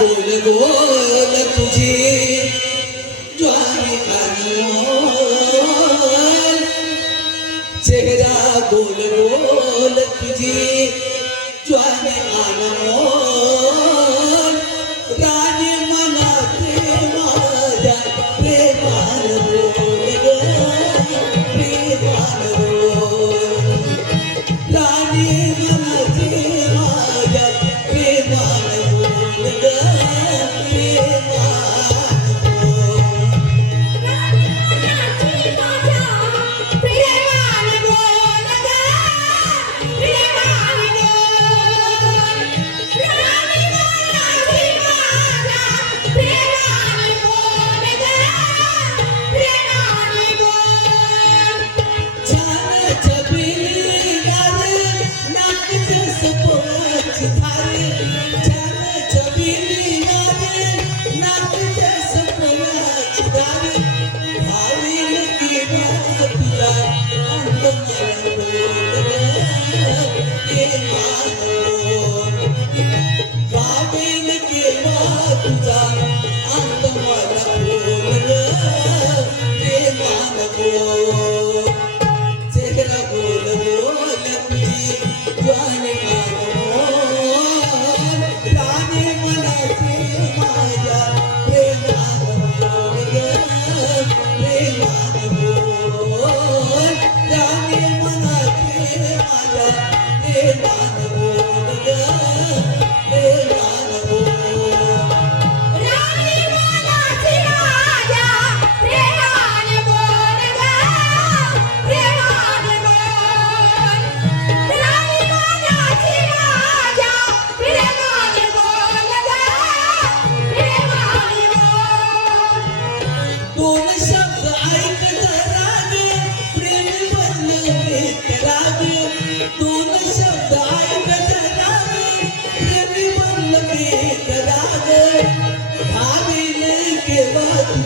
बोल बोल तुझे द्वारिका चेहरा बोल बोल तुझे ज्वार आना Yeah.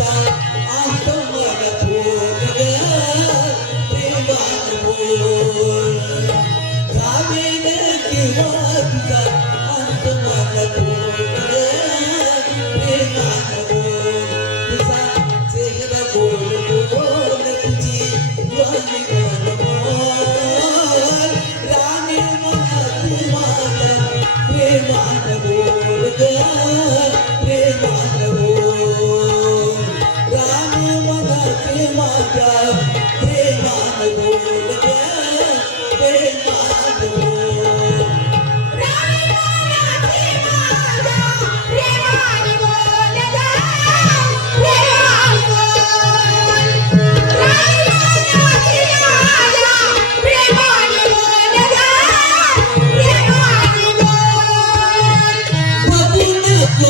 आमचा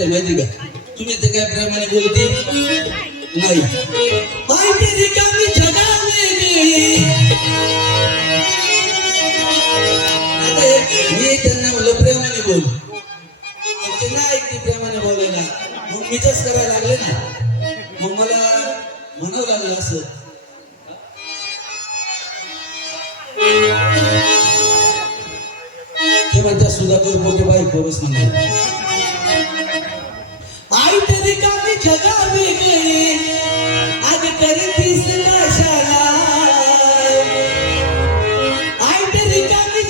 आहे माहिती का? तुम्ही ते काय प्रमाणे बोलते. नाही. मी त्यांना म्हणलं प्रेमाने बोल. नाही प्रेमाने बोलायला. मग मीच करायला लागले ना. मग मला म्हणावं लागलं असं. ते म्हणतात सुधाकर मोठे बाईक बरोच म्हणतात ठिकाणी जगा वेगळी आज तरी तीस कशाला आई त्या ठिकाणी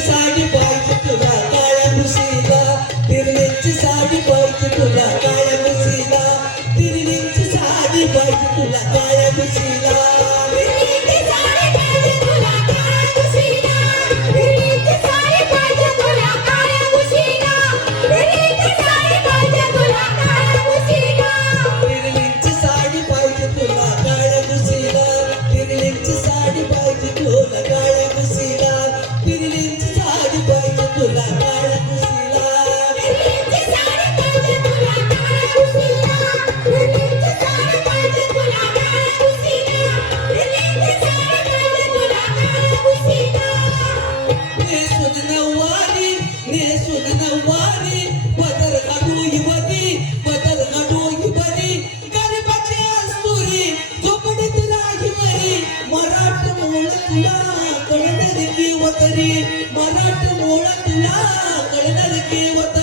साडी पाहिजे तुला काळ्या खुशीला तिरलेंची साडी पाहिजे नव्वारी नेसून नव्वारी पदर काढू युवती पदर काढू युवती. गर्भाची अस्तुरी झोपडी तुला हिवरी मराठ मोळ तुला कळणार की वतरी. मराठ मोळ तुला कळणार की वतरी.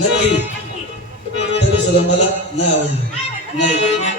नक्की तरी सुद्धा मला नाही आवडलं. नाही.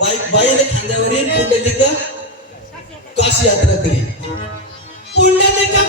बाई बाईने खांद्यावरील पुंडलिका काशी यात्रा केली पुंडलिका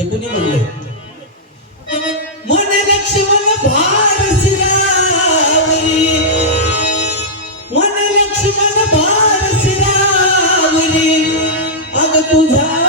हे कोणी म्हणलं. मन लक्ष्मण भारसिरावरी मन लक्ष्मण भारसिरावरी अग तुझा